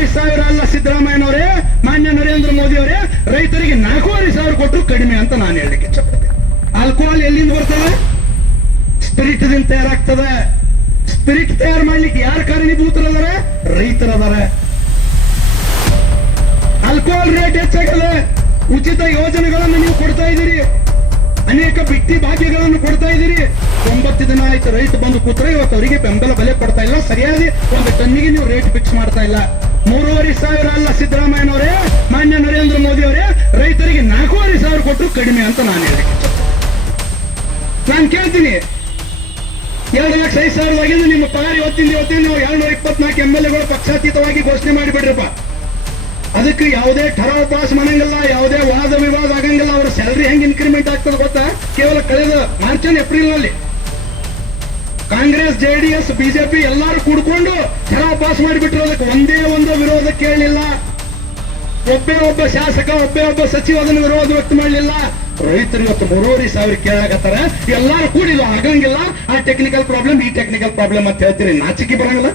3,500 ಅಲ್ಲ ಸಿದ್ದರಾಮಯ್ಯನವರೇ, ಮಾನ್ಯ ನರೇಂದ್ರ ಮೋದಿ ಅವರೇ, ರೈತರಿಗೆ 4,500 ಕೊಟ್ಟರು ಕಡಿಮೆ ಅಂತ ನಾನು ಹೇಳಲಿಕ್ಕೆ ಇಷ್ಟಪಡ್ತೇನೆ. ಆಲ್ಕೋಹಾಲ್ ಎಲ್ಲಿಂದ ಬರ್ತದೆ? ಸ್ಪಿರಿಟ್ ದಿಂದ ತಯಾರಾಗ್ತದೆ. ಸ್ಪಿರಿಟ್ ತಯಾರು ಮಾಡ್ಲಿಕ್ಕೆ ಯಾರು ಕಾರಣೀಭೂತರದಾರ? ರೈತರದಾರ. ಆಲ್ಕೋಹಾಲ್ ರೇಟ್ ಹೆಚ್ಚಾಗದೆ, ಉಚಿತ ಯೋಜನೆಗಳನ್ನು ನೀವು ಕೊಡ್ತಾ ಇದ್ದೀರಿ, ಅನೇಕ ಬಿಟ್ಟಿ ಭಾಗ್ಯಗಳನ್ನು ಕೊಡ್ತಾ ಇದ್ದೀರಿ. 90 ದಿನ ಆಯ್ತು ರೈತ ಬಂದು ಕೂತ್ರೆ ಇವತ್ತು ಅವರಿಗೆ ಬೆಂಬಲ ಬೆಲೆ ಕೊಡ್ತಾ ಇಲ್ಲ, ಸರಿಯಾಗಿ ಒಂದು ಟನ್ನಿಗೆ ನೀವು ರೇಟ್ ಫಿಕ್ಸ್ ಮಾಡ್ತಾ ಇಲ್ಲ. 3,500 ಅಲ್ಲ ಸಿದ್ದರಾಮಯ್ಯನವರೇ, ಮಾನ್ಯ ನರೇಂದ್ರ ಮೋದಿ ಅವರೇ, ರೈತರಿಗೆ 4,500 ಕೊಟ್ಟರು ಕಡಿಮೆ ಅಂತ ನಾನು ಹೇಳಲಿಕ್ಕೆ ನಾನು ಕೇಳ್ತೀನಿ. 2,05,000 ಆಗಿದ್ದು ನಿಮ್ಮ ಪಗಾರ ಇವತ್ತಿನ ನೀವು 224 MLAಗಳು ಪಕ್ಷಾತೀತವಾಗಿ ಘೋಷಣೆ ಮಾಡಿಬಿಡ್ರಪ್ಪ. ಅದಕ್ಕೆ ಯಾವುದೇ ಠರಾವ್ ಪಾಸ್ ಮಾಡಂಗಿಲ್ಲ, ಯಾವುದೇ ವಾದ ವಿವಾದ ಆಗಂಗಿಲ್ಲ. ಅವರ ಸ್ಯಾಲರಿ ಹೆಂಗ್ ಇನ್ಕ್ರಿಮೆಂಟ್ ಆಗ್ತದೆ ಗೊತ್ತಾ? ಕೇವಲ ಕಳೆದ ಮಾರ್ಚ್ ಏಪ್ರಿಲ್ ನಲ್ಲಿ ಕಾಂಗ್ರೆಸ್, JDS, BJP ಎಲ್ಲರೂ ಕೂಡ್ಕೊಂಡು ಠರಾವ್ ಪಾಸ್ ಮಾಡಿಬಿಟ್ರು. ಅದಕ್ಕೆ ಒಂದೇ ಒಂದು ವಿರೋಧ ಕೇಳಲಿಲ್ಲ. ಒಬ್ಬ ಶಾಸಕ, ಒಬ್ಬ ಸಚಿವ ಅದನ್ನು ವಿರೋಧ ವ್ಯಕ್ತ ಮಾಡಲಿಲ್ಲ. ರೈತರು ಇವತ್ತು 3,500 ಕೇಳಾಕತ್ತಾರ. ಎಲ್ಲರೂ ಕೂಡಿಲ್ಲ, ಆಗಂಗಿಲ್ಲ. ಆ ಟೆಕ್ನಿಕಲ್ ಪ್ರಾಬ್ಲಮ್, ಈ ಟೆಕ್ನಿಕಲ್ ಪ್ರಾಬ್ಲಮ್ ಅಂತ ಹೇಳ್ತೀರಿ, ನಾಚಿಕೆ ಬರಂಗಿಲ್ಲ.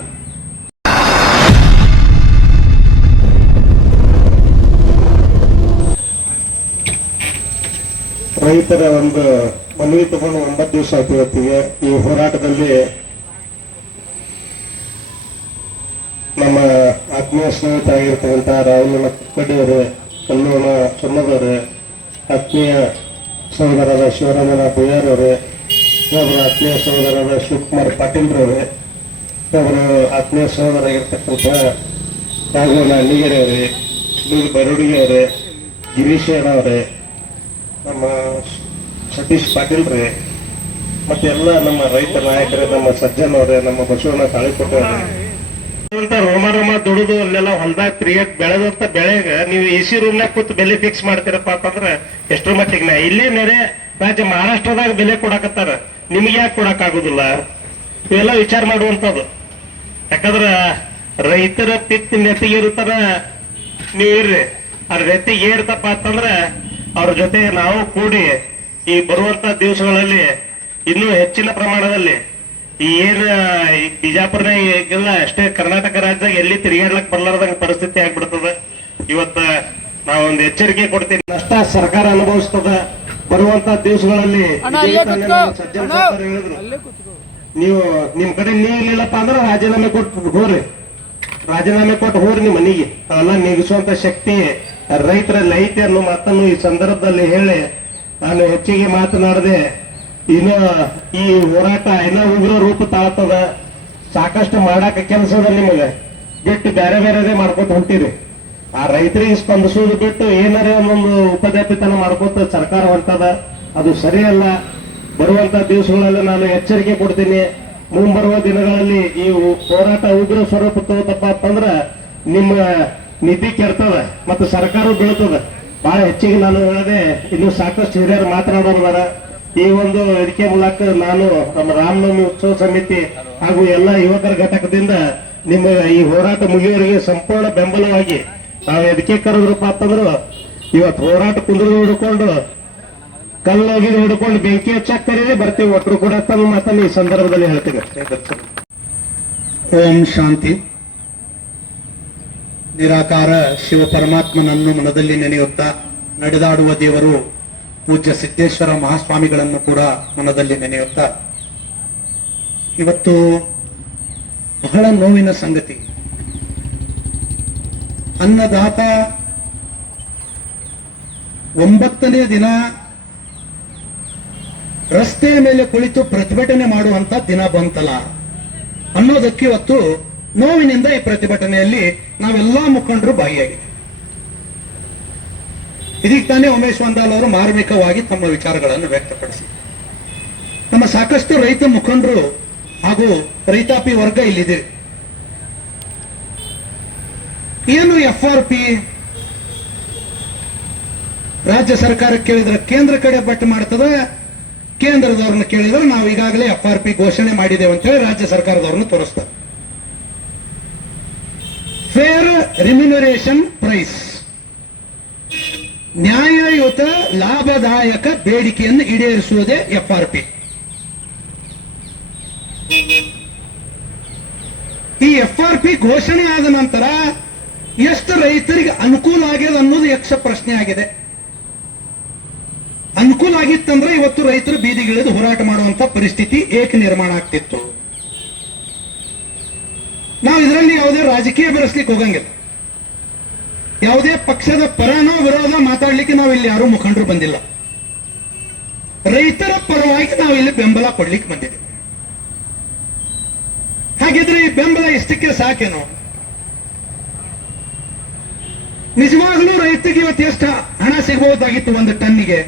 ರೈತರ ಒಂದು ಮನವಿ ತಗೊಂಡು 9 ದಿವಸ ಆಯ್ತು. ಇವತ್ತಿಗೆ ಈ ಹೋರಾಟದಲ್ಲಿ ನಮ್ಮ ಆತ್ಮೀಯ ಸ್ನೇಹಿತ ಆಗಿರ್ತಕ್ಕಂಥ ರಾಹುಲ್ ಕುಕ್ಕಡಿಯವರೇ, ಕಲ್ಲೋಣ ಚನ್ನದವರೇ, ಆತ್ಮೀಯ ಸಹೋದರರ ಶಿವರಾಮನ ಬಯ್ಯಾರವರೇ, ಒಬ್ಬರ ಆತ್ಮೀಯ ಸಹೋದರರ ಶಿವಕುಮಾರ್ ಪಾಟೀಲ್ರವರೇ, ಒಬ್ಬರ ಆತ್ಮೀಯ ಸಹೋದರ ಆಗಿರ್ತಕ್ಕಂಥ ರಾಘವನ ಅಣ್ಣಿಗೆರೆ ಅವರೇ, ಸುನೀಲ್ ಬರುಡಿಗೆ ಅವರೇ, ಗಿರೀಶ್ ಅವರೇ, ನಮ್ಮ ಸತೀಶ್ ಪಾಟೀಲ್ರೇ, ಮತ್ತೆ ಎಲ್ಲ ನಮ್ಮ ರೈತ ನಾಯಕರೇ, ನಮ್ಮ ಸಜ್ಜನ್ ಅವರೇ, ನಮ್ಮ ಬಸವಣ್ಣ ತಾಳಿಕೋಟೆ ರೋಮ ದುಡಿದು ಅಲ್ಲೆಲ್ಲ ಹೊಲ್ದಾಗ ಕ್ರಿಯೇಟ್ ಬೆಳೆದಂತ ಬೆಳೆಗ ನೀವು AC ರೂಮ್ನಾಗ ಕೂತು ಬೆಲೆ ಫಿಕ್ಸ್ ಮಾಡ್ತೀರಪ್ಪ ಅಂತಂದ್ರೆ ಎಷ್ಟರ ಮಟ್ಟಿಗೆ ಇಲ್ಲೇ ನೆರೆ ರಾಜ್ಯ ಮಹಾರಾಷ್ಟ್ರದಾಗ ಬೆಲೆ ಕೊಡಕತ್ತಾರ, ನಿಮ್ಗೆ ಯಾಕೆ ಕೊಡಕ್ ಆಗುದಿಲ್ಲ? ಇವೆಲ್ಲ ವಿಚಾರ ಮಾಡುವಂಥದ್ದು. ಯಾಕಂದ್ರ ರೈತರ ಪಿತ್ ನೆತ್ತಿಗೆ ಇರುತ್ತಾರ, ನೀವು ಇರ್ರಿ. ಅವ್ರ ನೆತ್ತಿಗೆ ಏರ್ತಪ್ಪ ಅಂತಂದ್ರ ಅವ್ರ ಜೊತೆ ನಾವು ಕೂಡಿ ಈ ಬರುವಂತ ದಿವಸಗಳಲ್ಲಿ ಇನ್ನೂ ಹೆಚ್ಚಿನ ಪ್ರಮಾಣದಲ್ಲಿ ಈ ಬಿಜಾಪುರನಾಗೆಲ್ಲ ಅಷ್ಟೇ ಕರ್ನಾಟಕ ರಾಜ್ಯದಾಗ ಎಲ್ಲಿ ತಿರುಗಾಡ್ಲಕ್ ಬರ್ಲಾರ್ದಂಗ ಪರಿಸ್ಥಿತಿ ಆಗ್ಬಿಡ್ತದ. ಇವತ್ತ ನಾವೊಂದು ಎಚ್ಚರಿಕೆ ಕೊಡ್ತೀವಿ. ನಷ್ಟ ಸರ್ಕಾರ ಅನುಭವಿಸ್ತದ. ಬರುವಂತ ದಿವಸಗಳಲ್ಲಿ ಹೇಳಿದ್ರು, ನೀವು ನಿಮ್ ಕಡೆ ನೀರ್ಲಿಲ್ಲಪ್ಪ ಅಂದ್ರೆ ರಾಜೀನಾಮೆ ಕೊಟ್ಟು ಹೋಗ್ರಿ, ರಾಜೀನಾಮೆ ಕೊಟ್ಟು ಹೋಗ್ರಿ ನಿಮ್ಮ ಮನೆಗೆ. ಅವೆಲ್ಲ ನೀಗಿಸುವಂತ ಶಕ್ತಿ ರೈತರಲ್ಲಿ ಐತೆ ಅನ್ನೋ ಮಾತನ್ನು ಈ ಸಂದರ್ಭದಲ್ಲಿ ಹೇಳಿ ನಾನು ಹೆಚ್ಚಿಗೆ ಮಾತನಾಡದೆ, ಇನ್ನು ಈ ಹೋರಾಟ ಇನ್ನೂ ಉಗ್ರ ರೂಪ ತಾಳ್ತದ. ಸಾಕಷ್ಟು ಮಾಡಾಕ ಕೆಲಸದ ನಿಮಗೆ ಬಿಟ್ಟು ಬೇರೆ ಬೇರೆದೇ ಮಾಡ್ಕೊತ ಹೊಂಟಿರಿ. ಆ ರೈತರಿಗೆ ಸ್ಪಂದಿಸೋದು ಬಿಟ್ಟು ಏನಾರೇ ಒಂದೊಂದು ಉಪದೇಪಿತನ ಮಾಡ್ಕೊತ ಸರ್ಕಾರ ಹೊಂಟದ, ಅದು ಸರಿಯಲ್ಲ. ಬರುವಂತ ದಿವಸಗಳಲ್ಲಿ ನಾನು ಎಚ್ಚರಿಕೆ ಕೊಡ್ತೀನಿ. ಮುಂಬರುವ ದಿನಗಳಲ್ಲಿ ಈ ಹೋರಾಟ ಉಗ್ರ ಸ್ವರೂಪ ತಗೋತಪ್ಪ ಅಂತಂದ್ರ ನಿಮ್ಮ ನಿಧಿ ಕೆಡ್ತದ ಮತ್ತು ಸರ್ಕಾರ ಬೀಳ್ತದ. ಬಹಳ ಹೆಚ್ಚಿಗೆ ನಾನು ಹೇಳದೆ, ಇನ್ನು ಸಾಕಷ್ಟು ಹಿರಿಯರು ಮಾತನಾಡೋದಾರ. ಈ ಒಂದು ವೇದಿಕೆ ಮೂಲಕ ನಾನು ನಮ್ಮ ರಾಮನವಮಿ ಉತ್ಸವ ಸಮಿತಿ ಹಾಗೂ ಎಲ್ಲ ಯುವಕರ ಘಟಕದಿಂದ ನಿಮ್ಮ ಈ ಹೋರಾಟ ಮುಗಿಯುವವರೆಗೆ ಸಂಪೂರ್ಣ ಬೆಂಬಲವಾಗಿ ನಾವು ವೇದಿಕೆ ಕರೆದ್ರಪ್ಪ ಅಂತಂದ್ರು ಇವತ್ತು ಹೋರಾಟ ಕುಂದ್ರು ಹಿಡ್ಕೊಂಡು ಕಲ್ಲೋಗಿ ಹಿಡ್ಕೊಂಡು ಬೆಂಕಿ ಹಚ್ಚಾಕ್ತಾರೆ ಬರ್ತೀವಿ ಒಟ್ಟರು ಕೂಡ ತಮ್ಮ ಮಾತನ್ನು ಈ ಸಂದರ್ಭದಲ್ಲಿ ಹೇಳ್ತೇವೆ. ಓಂ ಶಾಂತಿ. ನಿರಾಕಾರ ಶಿವ ಪರಮಾತ್ಮನನ್ನು ಮನದಲ್ಲಿ ನೆನೆಯುತ್ತಾ ನಡೆದಾಡುವ ದೇವರು ಪೂಜ್ಯ ಸಿದ್ದೇಶ್ವರ ಮಹಾಸ್ವಾಮಿಗಳನ್ನು ಕೂಡ ಮನದಲ್ಲಿ ನೆನೆಯುತ್ತಾ ಇವತ್ತು ಬಹಳ ನೋವಿನ ಸಂಗತಿ. ಅನ್ನದಾತ 9ನೇ ದಿನ ರಸ್ತೆಯ ಮೇಲೆ ಕುಳಿತು ಪ್ರತಿಭಟನೆ ಮಾಡುವಂತ ದಿನ ಬಂತಲ್ಲ ಅನ್ನೋದಕ್ಕೆ ಇವತ್ತು ನೋವಿನಿಂದ ಈ ಪ್ರತಿಭಟನೆಯಲ್ಲಿ ನಾವೆಲ್ಲಾ ಮುಖಂಡರು ಭಾಗಿಯಾಗಿದ್ದೇವೆ. ಇದೀಗ ತಾನೇ ಉಮೇಶ್ ವಂದಾಲ್ ಅವರು ಮಾರ್ಮಿಕವಾಗಿ ತಮ್ಮ ವಿಚಾರಗಳನ್ನು ವ್ಯಕ್ತಪಡಿಸಿ ನಮ್ಮ ಸಾಕಷ್ಟು ರೈತ ಮುಖಂಡರು ಹಾಗೂ ರೈತಾಪಿ ವರ್ಗ ಇಲ್ಲಿದೆ. ಏನು FRP ರಾಜ್ಯ ಸರ್ಕಾರಕ್ಕೆ ಕೇಳಿದ್ರೆ ಕೇಂದ್ರ ಕಡೆ ಬಟ್ ಮಾಡ್ತದ, ಕೇಂದ್ರದವ್ರನ್ನ ಕೇಳಿದ್ರೆ ನಾವು ಈಗಾಗಲೇ FRP ಘೋಷಣೆ ಮಾಡಿದ್ದೇವೆ ಅಂತ ಹೇಳಿ ರಾಜ್ಯ ಸರ್ಕಾರದವ್ರನ್ನ ತೋರಿಸ್ತಾರೆ. ಫೇರ್ ರಿಮ್ಯುನರೇಷನ್ ಪ್ರೈಸ್, ನ್ಯಾಯಯುತ ಲಾಭದಾಯಕ ಬೇಡಿಕೆಯನ್ನು ಈಡೇರಿಸುವುದೇ FRP. ಈ FRP ಘೋಷಣೆ ಆದ ನಂತರ ರೈತರಿಗೆ ಅನುಕೂಲ ಆಗ್ಯದ ಅನ್ನೋದು ಯಕ್ಷ ಪ್ರಶ್ನೆ ಆಗಿದೆ. ಅನುಕೂಲ ಆಗಿತ್ತಂದ್ರೆ ಇವತ್ತು ರೈತರು ಬೀದಿಗಿಳಿದು ಹೋರಾಟ ಮಾಡುವಂತ ಪರಿಸ್ಥಿತಿ ಏಕ ನಿರ್ಮಾಣ ಆಗ್ತಿತ್ತು. ನಾವು ಇದರಲ್ಲಿ ಯಾವುದೇ ರಾಜಕೀಯ ಬೆರೆಸ್ಲಿಕ್ಕೆ ಹೋಗಂಗಿಲ್ಲ. ಯಾವುದೇ ಪಕ್ಷದ ಪರನೋ ವಿರೋಧ ಮಾತಾಡ್ಲಿಕ್ಕೆ ನಾವು ಇಲ್ಲಿ ಯಾರು ಮುಖಂಡರು ಬಂದಿಲ್ಲ. ರೈತರ ಪರವಾಗಿ ನಾವು ಇಲ್ಲಿ ಬೆಂಬಲ ಕೊಡ್ಲಿಕ್ಕೆ ಬಂದಿದ್ದೀವಿ. ಹಾಗಿದ್ರೆ ಈ ಬೆಂಬಲ ಇಷ್ಟಕ್ಕೆ ಸಾಕೇನೋ? ನಿಜವಾಗ್ಲೂ ರೈತರಿಗೆ ಇವತ್ತು ಎಷ್ಟು ಹಣ ಸಿಗಬಹುದಾಗಿತ್ತು ಒಂದು ಟನ್ನಿಗೆ?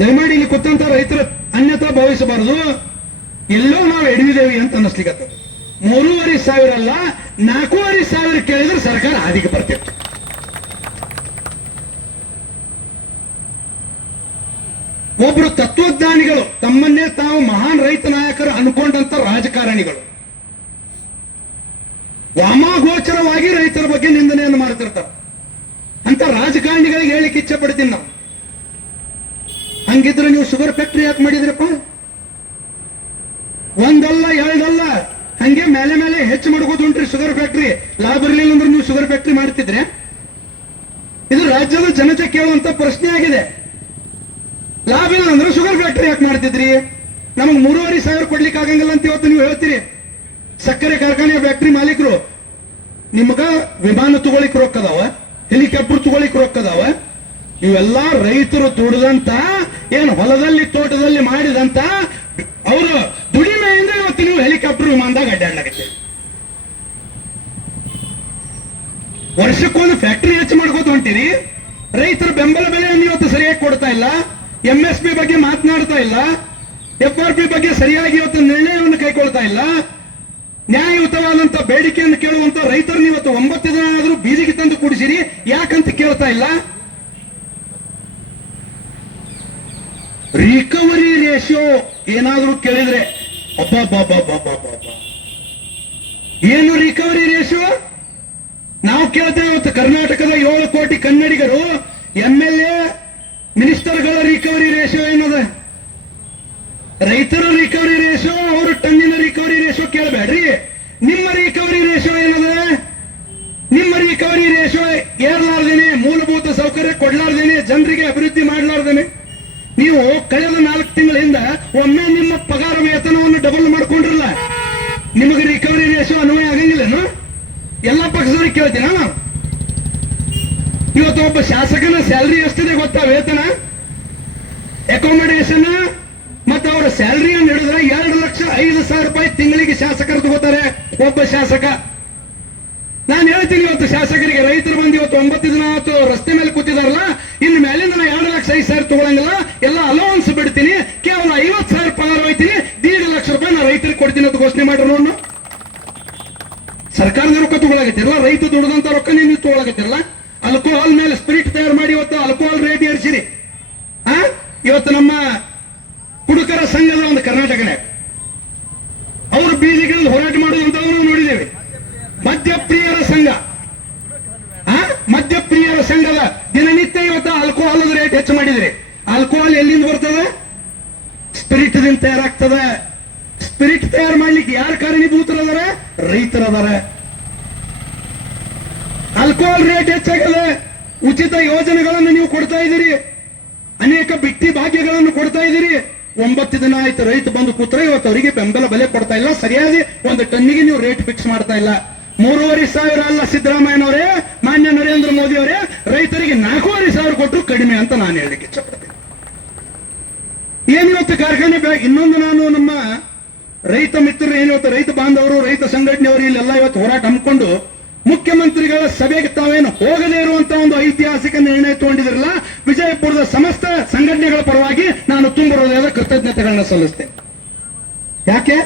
ದಯಮಾಡಿ ಇಲ್ಲಿ ಕೂತಂತ ರೈತರು ಅನ್ಯತಾ ಭಾವಿಸಬಾರದು. ಎಲ್ಲೋ ನಾವು ಎಡವಿದೇವಿ ಅಂತ ಅನ್ನಿಸ್ಲಿಕ್ಕೆ 3,500 ಅಲ್ಲ 4,500 ಕೇಳಿದ್ರೆ ಸರ್ಕಾರ ಹಾದಿಗೆ ಬರ್ತಿತ್ತು. ಒಬ್ರು ತತ್ವಜ್ಞಾನಿಗಳು, ತಮ್ಮನ್ನೇ ತಾವು ಮಹಾನ್ ರೈತ ನಾಯಕರು ಅನ್ಕೊಂಡಂತ ರಾಜಕಾರಣಿಗಳು ವಾಮಾಗೋಚರವಾಗಿ ರೈತರ ಬಗ್ಗೆ ನಿಂದನೆಯನ್ನು ಮಾಡ್ತಿರ್ತಾರೆ. ಅಂತ ರಾಜಕಾರಣಿಗಳಿಗೆ ಹೇಳಿಕ್ಕೆ ಇಚ್ಛೆ ಪಡ್ತೀನಿ ನಾವು. ಹಂಗಿದ್ರೆ ನೀವು ಶುಗರ್ ಫ್ಯಾಕ್ಟ್ರಿ ಯಾಕೆ ಮಾಡಿದ್ರಪ್ಪ? ಒಂದಲ್ಲ ಎರಡಲ್ಲ, ಹಂಗೆ ಮೇಲೆ ಮೇಲೆ ಹೆಚ್ಚು ಮಾಡ್ಕೋದು ಉಂಟ್ರಿ ಶುಗರ್ ಫ್ಯಾಕ್ಟ್ರಿ. ಲಾಭ ಇರಲಿಲ್ಲ ಅಂದ್ರೆ ನೀವು ಶುಗರ್ ಫ್ಯಾಕ್ಟ್ರಿ ಮಾಡ್ತಿದ್ರೆ? ಇದು ರಾಜ್ಯದ ಜನತೆ ಕೇಳುವಂತ ಪ್ರಶ್ನೆ ಆಗಿದೆ. ಲಾಭ ಇಲ್ಲ ಅಂದ್ರೆ ಶುಗರ್ ಫ್ಯಾಕ್ಟರಿ ಯಾಕೆ ಮಾಡ್ತಿದ್ರಿ? ನಮಗೆ 3,500 ಕೊಡ್ಲಿಕ್ಕೆ ಆಗಂಗಿಲ್ಲ ಅಂತ ಇವತ್ತು ನೀವು ಹೇಳ್ತೀರಿ. ಸಕ್ಕರೆ ಕಾರ್ಖಾನೆಯ ಫ್ಯಾಕ್ಟರಿ ಮಾಲೀಕರು ನಿಮ್ಗ ವಿಮಾನ ತಗೊಳಿಕ್ ರೊಕ್ಕದಾವ, ಹೆಲಿಕಾಪ್ಟರ್ ತಗೊಳಿಕ್ ರೊಕ್ಕದಾವ. ಇವೆಲ್ಲ ರೈತರು ದುಡಿದಂತ, ಏನು ಹೊಲದಲ್ಲಿ ತೋಟದಲ್ಲಿ ಮಾಡಿದಂತ ಅವರು ದುಡಿಮೆಯಿಂದ ಇವತ್ತು ನೀವು ಹೆಲಿಕಾಪ್ಟರ್ ವಿಮಾನದಾಗ ಅಡ್ಡಾಡ್ಲಾಗತ್ತೆ. ವರ್ಷಕ್ಕೊಂದು ಫ್ಯಾಕ್ಟರಿ ಹೆಚ್ಚು ಮಾಡ್ಕೋತ ಹೊಂಟಿರಿ. ರೈತರ ಬೆಂಬಲ ಬೆಲೆಯನ್ನು ಇವತ್ತು ಸರಿಯಾಗಿ ಕೊಡ್ತಾ ಇಲ್ಲ. MSP ಬಗ್ಗೆ ಮಾತನಾಡ್ತಾ ಇಲ್ಲ. FRP ಬಗ್ಗೆ ಸರಿಯಾಗಿ ಇವತ್ತು ನಿರ್ಣಯವನ್ನು ಕೈಗೊಳ್ತಾ ಇಲ್ಲ. ನ್ಯಾಯಯುತವಾದಂತ ಬೇಡಿಕೆಯನ್ನು ಕೇಳುವಂತ ರೈತರನ್ನ ಇವತ್ತು 9 ದಿನ ಆದರೂ ಬೀದಿಗೆ ತಂದು ಕೂಡಿಸಿರಿ, ಯಾಕಂತ ಕೇಳ್ತಾ ಇಲ್ಲ. ರಿಕವರಿ ರೇಷಿಯೋ ಏನಾದ್ರೂ ಕೇಳಿದ್ರೆ ಏನು ರಿಕವರಿ ರೇಷಿಯೋ? ನಾವು ಕೇಳ್ತೇವೆ. ಇವತ್ತು ಕರ್ನಾಟಕದ 7 ಕೋಟಿ ಕನ್ನಡಿಗರು MLA ಮಿನಿಸ್ಟರ್ಗಳ ರಿಕವರಿ ರೇಷಿಯೋ ಏನದ? ರೈತರ ರಿಕವರಿ ರೇಷಿಯೋ, ಅವರು ಟನ್ನಿನ ರಿಕವರಿ ರೇಷಿಯೋ ಕೇಳಬೇಡ್ರಿ. ನಿಮ್ಮ ರಿಕವರಿ ರೇಷಿಯೋ ಏನದ? ನಿಮ್ಮ ರಿಕವರಿ ರೇಷಿಯೋ ಏರ್ಲಾರ್ದೇನೆ, ಮೂಲಭೂತ ಸೌಕರ್ಯ ಕೊಡ್ಲಾರ್ದೇನೆ, ಜನರಿಗೆ ಅಭಿವೃದ್ಧಿ ಮಾಡಲಾರ್ದೇನೆ, ನೀವು ಕಳೆದ 4 ತಿಂಗಳಿಂದ ಒಮ್ಮೆ ನಿಮ್ಮ ಪಗಾರ ವೇತನವನ್ನು ಡಬಲ್ ಮಾಡ್ಕೊಂಡ್ರಲ್ಲ, ನಿಮಗೆ ರಿಕವರಿ ರೇಷಿಯೋ ಅನ್ವಯ ಆಗಂಗಿಲ್ಲನು? ಎಲ್ಲ ಪಕ್ಷದವ್ರಿಗೆ ಕೇಳ್ತೀನ ನಾವು. ಇವತ್ತು ಒಬ್ಬ ಶಾಸಕನ ಸ್ಯಾಲರಿ ಎಷ್ಟಿದೆ ಗೊತ್ತಾ? ವೇತನ, ಅಕಾಮಿಡೇಷನ್ ಮತ್ತೆ ಅವರ ಸ್ಯಾಲರಿಯನ್ನು ಹಿಡಿದ್ರೆ 2,05,000 ರೂಪಾಯಿ ತಿಂಗಳಿಗೆ ಶಾಸಕರು ತಗೋತಾರೆ ಒಬ್ಬ ಶಾಸಕ. ನಾನು ಹೇಳ್ತೀನಿ ಇವತ್ತು ಶಾಸಕರಿಗೆ, ರೈತರು ಬಂದು ಇವತ್ತು 9 ದಿನ ಆಯ್ತು ರಸ್ತೆ ಮೇಲೆ ಕೂತಿದಾರಲ್ಲ, ಇನ್ನು ಮೇಲಿಂದ ನಾನು 2,05,000 ತಗೊಳಂಗಿಲ್ಲ, ಎಲ್ಲ ಅಲೌನ್ಸ್ ಬಿಡ್ತೀನಿ, ಕೇವಲ 50,000 ಪಗಾರ ಹೋಯ್ತೀನಿ, 1,50,000 ರೂಪಾಯಿ ನಾನು ರೈತರಿಗೆ ಕೊಡ್ತೀನಿ ಅಂತ ಘೋಷಣೆ ಮಾಡ್ರು ನೋಡು. ಸರ್ಕಾರದ ರೊಕ್ಕ ತಗೊಳಗತ್ತಿರಲ್ಲ, ರೈತ ದುಡಿದಂತ ರೊಕ್ಕ ನೀವು ತಗೊಳಗತ್ತಿರಲ್ಲ. ಆಲ್ಕೋಹಾಲ್ ಮೇಲೆ ಸ್ಪಿರಿಟ್ ತಯಾರು ಮಾಡಿ ಇವತ್ತು ಆಲ್ಕೋಹಾಲ್ ರೇಟ್ ಏರಿಸಿರಿ. ಇವತ್ತು ನಮ್ಮ ಕುಡುಕರ ಸಂಘದ ಒಂದು ಕರ್ನಾಟಕನೇ ಅವರು ಬೀದಿಗಿಳಿದು ಹೋರಾಟ ಮಾಡುವಂತವರು ನೋಡಿದ್ದೇವೆ. ಮದ್ಯಪ್ರಿಯರ ಸಂಘ, ಮದ್ಯಪ್ರಿಯರ ಸಂಘದ ದಿನನಿತ್ಯ ಇವತ್ತು ಆಲ್ಕೋಹಾಲ್ ರೇಟ್ ಹೆಚ್ಚು ಮಾಡಿದ್ರಿ. ಆಲ್ಕೋಹಾಲ್ ಎಲ್ಲಿಂದ ಬರ್ತದೆ? ಸ್ಪಿರಿಟ್ ದಿಂದ ತಯಾರಾಗ್ತದೆ. ಸ್ಪಿರಿಟ್ ತಯಾರು ಮಾಡ್ಲಿಕ್ಕೆ ಯಾರು ಕಾರಣೀಭೂತರದಾರ? ರೈತರದಾರ. ಆಲ್ಕೋಹಾಲ್ ರೇಟ್ ಹೆಚ್ಚಾಗದೆ, ಉಚಿತ ಯೋಜನೆಗಳನ್ನು ನೀವು ಕೊಡ್ತಾ ಇದ್ದೀರಿ, ಅನೇಕ ಬಿಟ್ಟಿ ಭಾಗ್ಯಗಳನ್ನು ಕೊಡ್ತಾ ಇದ್ದೀರಿ. 9 ದಿನ ಆಯ್ತು ರೈತ ಬಂದು ಕೂತ್ರೆ ಇವತ್ತು ಅವರಿಗೆ ಬೆಂಬಲ ಬೆಲೆ ಕೊಡ್ತಾ ಇಲ್ಲ. ಸರಿಯಾಗಿ ಒಂದು ಟನ್ನಿಗೆ ನೀವು ರೇಟ್ ಫಿಕ್ಸ್ ಮಾಡ್ತಾ ಇಲ್ಲ. 3,500 ಅಲ್ಲ ಸಿದ್ದರಾಮಯ್ಯನವರೇ, ಮಾನ್ಯ ನರೇಂದ್ರ ಮೋದಿ ಅವರೇ, ರೈತರಿಗೆ 4,500 ಕೊಟ್ಟರು ಕಡಿಮೆ ಅಂತ ನಾನು ಹೇಳಲಿಕ್ಕೆ ಇಚ್ಛಪಡ್ತೇನೆ. ಏನಿವತ್ತು ಕಾರ್ಖಾನೆ ಇನ್ನೊಂದು, ನಾನು ನಮ್ಮ ರೈತ ಮಿತ್ರರು ಏನಿವತ್ತು ರೈತ ಬಾಂಧವರು, ರೈತ ಸಂಘಟನೆಯವರು ಇಲ್ಲೆಲ್ಲ ಇವತ್ತು ಹೋರಾಟ ಹಮ್ಮಿಕೊಂಡು ಮುಖ್ಯಮಂತ್ರಿಗಳ ಸಭೆಗೆ ತಾವೇನು ಹೋಗದೇ ಇರುವಂತಹ ಒಂದು ಐತಿಹಾಸಿಕ ನಿರ್ಣಯ ತಗೊಂಡಿದ್ರಲ್ಲ, ವಿಜಯಪುರದ ಸಮಸ್ತ ಸಂಘಟನೆಗಳ ಪರವಾಗಿ ನಾನು ತುಂಬ ಹೃದಯದ ಕೃತಜ್ಞತೆಗಳನ್ನ ಸಲ್ಲಿಸ್ತೇನೆ. ಯಾಕೆ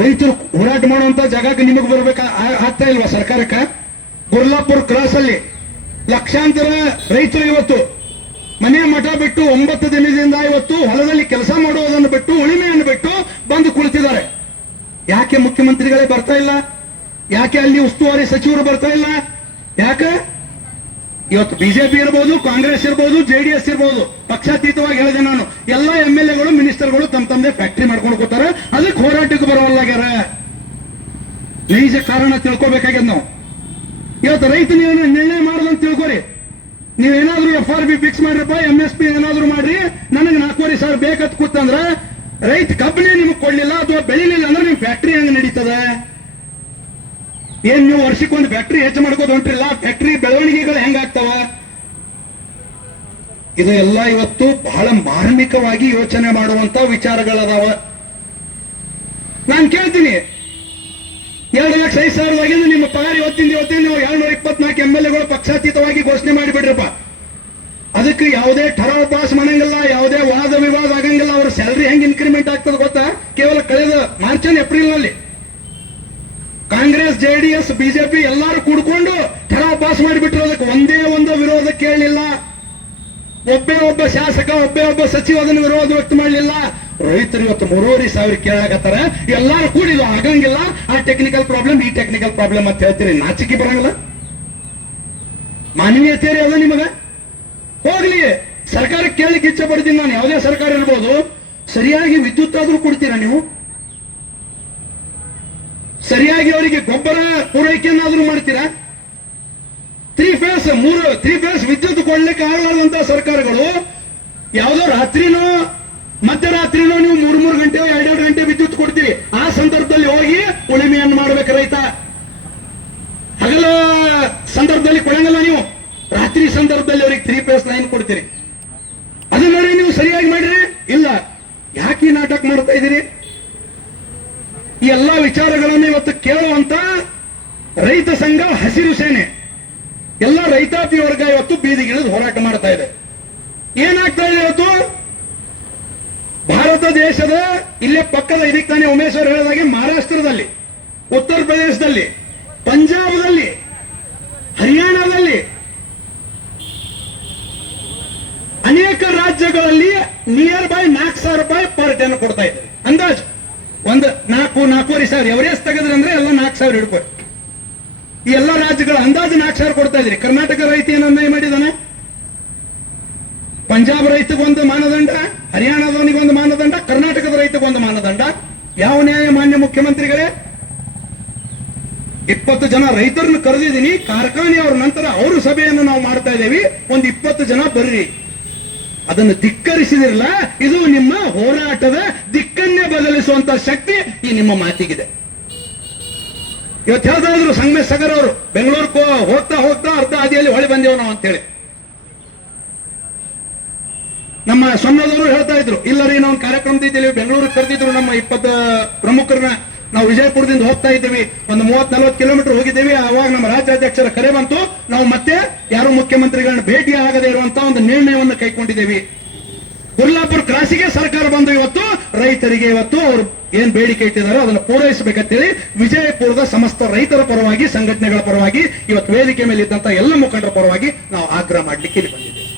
ರೈತರು ಹೋರಾಟ ಮಾಡುವಂತ ಜಾಗಕ್ಕೆ ನಿಮಗೆ ಬರ್ಬೇಕಾ ಆಗ್ತಾ ಇಲ್ವಾ ಸರ್ಕಾರಕ್ಕೆ? ಗುರ್ಲಾಪುರ ಕ್ರಾಸ್ ಅಲ್ಲಿ ಲಕ್ಷಾಂತರ ರೈತರು ಇವತ್ತು ಮನೆ ಮಠ ಬಿಟ್ಟು 9 ದಿನದಿಂದ ಇವತ್ತು ಹೊಲದಲ್ಲಿ ಕೆಲಸ ಮಾಡುವುದನ್ನು ಬಿಟ್ಟು, ಉಳಿಮೆಯನ್ನು ಬಿಟ್ಟು ಬಂದು ಕುಳಿತಿದ್ದಾರೆ. ಯಾಕೆ ಮುಖ್ಯಮಂತ್ರಿಗಳೇ ಬರ್ತಾ ಇಲ್ಲ? ಯಾಕೆ ಅಲ್ಲಿ ಉಸ್ತುವಾರಿ ಸಚಿವರು ಬರ್ತಾ ಇಲ್ಲ? ಯಾಕೆ ಇವತ್ತು ಬಿಜೆಪಿ ಇರಬಹುದು, ಕಾಂಗ್ರೆಸ್ ಇರಬಹುದು, JDS ಇರಬಹುದು, ಪಕ್ಷಾತೀತವಾಗಿ ಹೇಳಿದೆ ನಾನು, ಎಲ್ಲ MLAಗಳು ಮಿನಿಸ್ಟರ್ಗಳು ತಮ್ಮದೇ ಫ್ಯಾಕ್ಟರಿ ಮಾಡ್ಕೊಂಡು ಕೂತಾರೆ. ಅದಕ್ಕೆ ಹೋರಾಟಕ್ಕೆ ಬರೋಲ್ಲಾಗ್ಯಾರ. ನೈಜ ಕಾರಣ ತಿಳ್ಕೋಬೇಕಾಗ್ಯದ ನಾವು. ಇವತ್ತು ರೈತ ನೀವು ನಿರ್ಣಯ ಮಾಡೋದಂತ ತಿಳ್ಕೊರಿ. ನೀವೇನಾದ್ರೂ FRP ಫಿಕ್ಸ್ ಮಾಡ್ರಪ್ಪ, MSP ಏನಾದ್ರೂ ಮಾಡ್ರಿ, ನನಗೆ 4,500 ಬೇಕತ್ ಕೂತಂದ್ರ ರೈತ ಕಬ್ಬನೇ ನಿಮ್ಗೆ ಕೊಡ್ಲಿಲ್ಲ ಅಥವಾ ಬೆಳಿಲಿಲ್ಲ ಅಂದ್ರೆ ನಿಮ್ ಫ್ಯಾಕ್ಟ್ರಿ ಹೆಂಗ್ ನಡೀತದ? ಏನ್ ನೀವು ವರ್ಷಕ್ಕೊಂದು ಫ್ಯಾಕ್ಟ್ರಿ ಹೆಚ್ಚು ಮಾಡ್ಕೋದು ಹೊಂಟ್ರಿಲ್ಲ, ಫ್ಯಾಕ್ಟ್ರಿ ಬೆಳವಣಿಗೆಗಳು ಹೆಂಗಾಗ್ತಾವ? ಇದು ಎಲ್ಲ ಇವತ್ತು ಬಹಳ ಮಾರ್ಮಿಕವಾಗಿ ಯೋಚನೆ ಮಾಡುವಂತ ವಿಚಾರಗಳದಾವ. ನಾನು ಕೇಳ್ತೀನಿ, 2,05,000 ನಿಮ್ಮ ಪಗಾರ ಇವತ್ತಿನ ನೀವು 224 MLAಗಳು ಪಕ್ಷಾತೀತವಾಗಿ ಘೋಷಣೆ ಮಾಡಿಬಿಡ್ರಪ್ಪ. ಅದಕ್ಕೆ ಯಾವುದೇ ಠರಾವ್ ಪಾಸ್ ಮಾಡಂಗಿಲ್ಲ, ಯಾವುದೇ ವಾದ ವಿವಾದ ಆಗಂಗಿಲ್ಲ. ಅವ್ರ ಸ್ಯಾಲರಿ ಹೆಂಗ್ ಇನ್ಕ್ರಿಮೆಂಟ್ ಆಗ್ತದೆ ಗೊತ್ತಾ? ಕೇವಲ ಕಳೆದ ಮಾರ್ಚ್ ಏಪ್ರಿಲ್ ನಲ್ಲಿ ಕಾಂಗ್ರೆಸ್, JDS, BJP ಎಲ್ಲರೂ ಕೂಡ್ಕೊಂಡು ಠರಾವ್ ಪಾಸ್ ಮಾಡಿಬಿಟ್ರು. ಅದಕ್ಕೆ ಒಂದೇ ಒಂದು ವಿರೋಧ ಕೇಳಲಿಲ್ಲ. ಒಬ್ಬ ಶಾಸಕ, ಒಬ್ಬ ಸಚಿವ ಅದನ್ನು ವಿರೋಧ ವ್ಯಕ್ತ ಮಾಡಲಿಲ್ಲ. ರೈತರು ಇವತ್ತು 3,500 ಕೇಳಾಕತ್ತಾರ. ಎಲ್ಲಾರು ಕೂಡಿ ಇದು ಆಗಂಗಿಲ್ಲ, ಆ ಟೆಕ್ನಿಕಲ್ ಪ್ರಾಬ್ಲಮ್, ಈ ಟೆಕ್ನಿಕಲ್ ಪ್ರಾಬ್ಲಮ್ ಅಂತ ಹೇಳ್ತೀರಿ. ನಾಚಿಕೆ ಬರಂಗಿಲ್ಲ? ಮಾನವೀಯತೆ ಅದ ನಿಮಗ? ಹೋಗ್ಲಿ, ಸರ್ಕಾರಕ್ಕೆ ಕೇಳಲಿಕ್ಕೆ ಇಚ್ಛೆ ಪಡ್ತೀನಿ ನಾನು. ಯಾವುದೇ ಸರ್ಕಾರ ಇರ್ಬೋದು, ಸರಿಯಾಗಿ ವಿದ್ಯುತ್ ಆದ್ರೂ ಕೊಡ್ತೀರಾ ನೀವು? ಸರಿಯಾಗಿ ಅವರಿಗೆ ಗೊಬ್ಬರ ಪೂರೈಕೆಯನ್ನಾದ್ರೂ ಮಾಡ್ತೀರಾ? 3 ಫೇಸ್ ವಿದ್ಯುತ್ ಕೊಡ್ಲಿಕ್ಕೆ ಆಗಲಾರ್ದಂತ ಸರ್ಕಾರಗಳು ಯಾವುದೋ ರಾತ್ರಿನೋ ಮಧ್ಯರಾತ್ರಿನೋ ನೀವು 3 ಗಂಟೆ 2 ಗಂಟೆ ವಿದ್ಯುತ್ ಕೊಡ್ತೀವಿ. ಆ ಸಂದರ್ಭದಲ್ಲಿ ಹೋಗಿ ಉಳಿಮೆಯನ್ನು ಮಾಡ್ಬೇಕು ರೈತ. ಹಗಲ ಸಂದರ್ಭದಲ್ಲಿ ಕೊಡಂಗಲ್ಲ ನೀವು, ರಾತ್ರಿ ಸಂದರ್ಭದಲ್ಲಿ ಅವರಿಗೆ 3 ಫೇಸ್ ಲೈನ್ ಕೊಡ್ತೀರಿ. ಅದನ್ನ ನೀವು ಸರಿಯಾಗಿ ಮಾಡಿರಿ? ಇಲ್ಲ. ಯಾಕೆ ಈ ನಾಟಕ ಮಾಡ್ತಾ ಇದ್ದೀರಿ? ಈ ಎಲ್ಲಾ ವಿಚಾರಗಳನ್ನು ಇವತ್ತು ಕೇಳುವಂತ ರೈತ ಸಂಘ, ಹಸಿರು ಸೇನೆ, ಎಲ್ಲ ರೈತಾಪಿ ವರ್ಗ ಇವತ್ತು ಬೀದಿಗಿಳಿದು ಹೋರಾಟ ಮಾಡ್ತಾ ಇದೆ. ಏನಾಗ್ತಾ ಇದೆ ಇವತ್ತು? ಭಾರತ ದೇಶದ ಇಲ್ಲೇ ಪಕ್ಕದ, ಇದಕ್ಕೆ ತಾನೇ ಉಮೇಶ್ ಅವರು ಹೇಳಿದಾಗೆ, ಮಹಾರಾಷ್ಟ್ರದಲ್ಲಿ, ಉತ್ತರ ಪ್ರದೇಶದಲ್ಲಿ, ಪಂಜಾಬದಲ್ಲಿ, ಹರಿಯಾಣದಲ್ಲಿ, ಅನೇಕ ರಾಜ್ಯಗಳಲ್ಲಿ ನಿಯರ್ ಬೈ 4,000 ರೂಪಾಯಿ ಪರ್ ಟನ್ ಕೊಡ್ತಾ ಇದ್ದಾರೆ. ಅಂದಾಜು ಒಂದು 4,500 ಎವರೇಜ್ ತೆಗೆದ್ರೆ ಅಂದ್ರೆ ಎಲ್ಲ 4,000 ಹಿಡ್ಕೊ. ಈ ಎಲ್ಲ ರಾಜ್ಯಗಳ ಅಂದಾಜು 4,000 ಕೊಡ್ತಾ ಇದ್ರಿ. ಕರ್ನಾಟಕ ರೈತ ಏನು ಅನ್ಯಾಯ ಮಾಡಿದಾನೆ? ಪಂಜಾಬ್ ರೈತಗೊಂದು ಮಾನದಂಡ, ಹರಿಯಾಣದವನಿಗೊಂದು ಮಾನದಂಡ, ಕರ್ನಾಟಕದ ರೈತಗೊಂದು ಮಾನದಂಡ. ಯಾವ ನ್ಯಾಯ ಮಾನ್ಯ ಮುಖ್ಯಮಂತ್ರಿಗಳೇ? 20 ಜನ ರೈತರನ್ನು ಕರೆದಿದ್ದೀನಿ, ಕಾರ್ಖಾನೆಯವ್ರ ನಂತರ ಅವರು ಸಭೆಯನ್ನು ನಾವು ಮಾಡ್ತಾ ಇದ್ದೇವೆ, ಒಂದು 20 ಜನ ಬರ್ರಿ. ಅದನ್ನು ಧಿಕ್ಕರಿಸಿದಿರಲ್ಲ, ಇದು ನಿಮ್ಮ ಹೋರಾಟದ ದಿಕ್ಕನ್ನೇ ಬದಲಿಸುವಂತ ಶಕ್ತಿ ಈ ನಿಮ್ಮ ಮಾತಿಗಿದೆ. ಇವತ್ತು ಹೇಳ್ತಾದ್ರು ಸಂಗಮೇಶ್ ಸಗರ್ ಅವರು, ಬೆಂಗಳೂರು ಹೋಗ್ತಾ ಅರ್ಧ ಹಾದಿಯಲ್ಲಿ ಹೊಳೆ ಬಂದೇವು ನಾವು ಅಂತೇಳಿ. ನಮ್ಮ ಸೊನ್ನದವರು ಹೇಳ್ತಾ ಇದ್ರು, ಇಲ್ಲ ರೀ ನಾವು ಕಾರ್ಯಕ್ರಮದಿದ್ದೇವೆ, ಬೆಂಗಳೂರಿಗೆ ಕರೆದಿದ್ರು ನಮ್ಮ 20 ಪ್ರಮುಖರನ್ನ. ನಾವು ವಿಜಯಪುರದಿಂದ ಹೋಗ್ತಾ ಇದ್ದೀವಿ, ಒಂದು 30-40 ಕಿಲೋಮೀಟರ್ ಹೋಗಿದ್ದೇವೆ. ಆವಾಗ ನಮ್ಮ ರಾಜ್ಯಾಧ್ಯಕ್ಷರ ಕರೆ ಬಂತು, ನಾವು ಮತ್ತೆ ಯಾರು ಮುಖ್ಯಮಂತ್ರಿಗಳನ್ನ ಭೇಟಿ ಆಗದೆ ಇರುವಂತ ಒಂದು ನಿರ್ಣಯವನ್ನು ಕೈಗೊಂಡಿದ್ದೇವೆ. ಕುರ್ಲಾಪುರ ಕ್ರಾಸಿಗೆ ಸರ್ಕಾರ ಬಂದು ಇವತ್ತು ರೈತರಿಗೆ ಇವತ್ತು ಅವರು ಏನ್ ಬೇಡಿಕೆ ಇಟ್ಟಿದಾರೋ ಅದನ್ನು ಪೂರೈಸಬೇಕಂತೇಳಿ ವಿಜಯಪುರದ ಸಮಸ್ತ ರೈತರ ಪರವಾಗಿ, ಸಂಘಟನೆಗಳ ಪರವಾಗಿ, ಇವತ್ತು ವೇದಿಕೆ ಮೇಲೆ ಇದ್ದಂತ ಎಲ್ಲ ಮುಖಂಡರ ಪರವಾಗಿ ನಾವು ಆಗ್ರಹ ಮಾಡ್ಲಿಕ್ಕೆ ಇಲ್ಲಿ ಬಂದಿದ್ದೇವೆ.